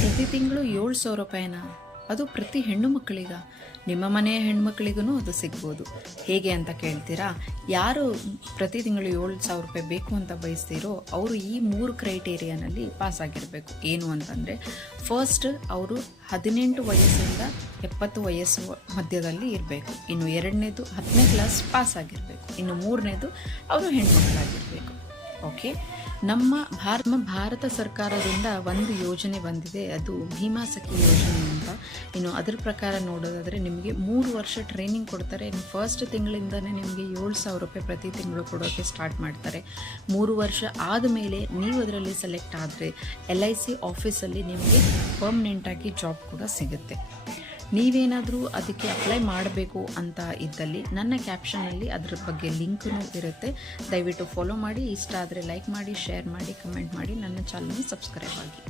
ಪ್ರತಿ ತಿಂಗಳು 7,000 ರೂಪಾಯಿನ? ಅದು ಪ್ರತಿ ಹೆಣ್ಣು ಮಕ್ಕಳಿಗ? ನಿಮ್ಮ ಮನೆಯ ಹೆಣ್ಮಕ್ಳಿಗೂ ಅದು ಸಿಗ್ಬೋದು. ಹೇಗೆ ಅಂತ ಕೇಳ್ತೀರಾ? ಯಾರು ಪ್ರತಿ ತಿಂಗಳು 7,000 ರೂಪಾಯಿ ಬೇಕು ಅಂತ ಬಯಸ್ತೀರೋ ಅವರು ಈ 3 ಕ್ರೈಟೇರಿಯಾನಲ್ಲಿ ಪಾಸ್ ಆಗಿರಬೇಕು. ಏನು ಅಂತಂದರೆ, ಫಸ್ಟ್ ಅವರು 18 ವಯಸ್ಸಿಂದ 70 ವಯಸ್ಸು ಮಧ್ಯದಲ್ಲಿ ಇರಬೇಕು. ಇನ್ನು 2ನೇದು 10ನೇ ಕ್ಲಾಸ್ ಪಾಸ್ ಆಗಿರಬೇಕು. ಇನ್ನು 3ನೇದು ಅವರು ಹೆಣ್ಮಕ್ಳಾಗಿರಬೇಕು. ಓಕೆ, ನಮ್ಮ ಭಾರತ ಸರ್ಕಾರದಿಂದ ಒಂದು ಯೋಜನೆ ಬಂದಿದೆ, ಅದು ಭೀಮಾ ಸಖಿ ಯೋಜನೆ ಅಂತ. ಇನ್ನು ಅದರ ಪ್ರಕಾರ ನೋಡೋದಾದರೆ ನಿಮಗೆ 3 ವರ್ಷ ಟ್ರೈನಿಂಗ್ ಕೊಡ್ತಾರೆ. ಇನ್ನು ಫಸ್ಟ್ ತಿಂಗಳಿಂದನೇ ನಿಮಗೆ 7,000 ರೂಪಾಯಿ ಪ್ರತಿ ತಿಂಗಳು ಕೊಡೋಕ್ಕೆ ಸ್ಟಾರ್ಟ್ ಮಾಡ್ತಾರೆ. 3 ವರ್ಷ ಆದಮೇಲೆ ನೀವು ಅದರಲ್ಲಿ ಸೆಲೆಕ್ಟ್ ಆದರೆ LIC ಆಫೀಸಲ್ಲಿ ನಿಮಗೆ ಪರ್ಮನೆಂಟಾಗಿ ಜಾಬ್ ಕೂಡ ಸಿಗುತ್ತೆ. ನೀವೇನಾದರೂ ಅದಕ್ಕೆ ಅಪ್ಲೈ ಮಾಡಬೇಕು ಅಂತ ಇದ್ದಲ್ಲಿ ನನ್ನ ಕ್ಯಾಪ್ಷನಲ್ಲಿ ಅದರ ಬಗ್ಗೆ ಲಿಂಕ್ನೂ ಇರುತ್ತೆ. ದಯವಿಟ್ಟು ಫಾಲೋ ಮಾಡಿ. ಇಷ್ಟ ಆದರೆ ಲೈಕ್ ಮಾಡಿ, ಶೇರ್ ಮಾಡಿ, ಕಮೆಂಟ್ ಮಾಡಿ, ನನ್ನ ಚಾನಲ್ನ ಸಬ್ಸ್ಕ್ರೈಬ್ ಆಗಿ.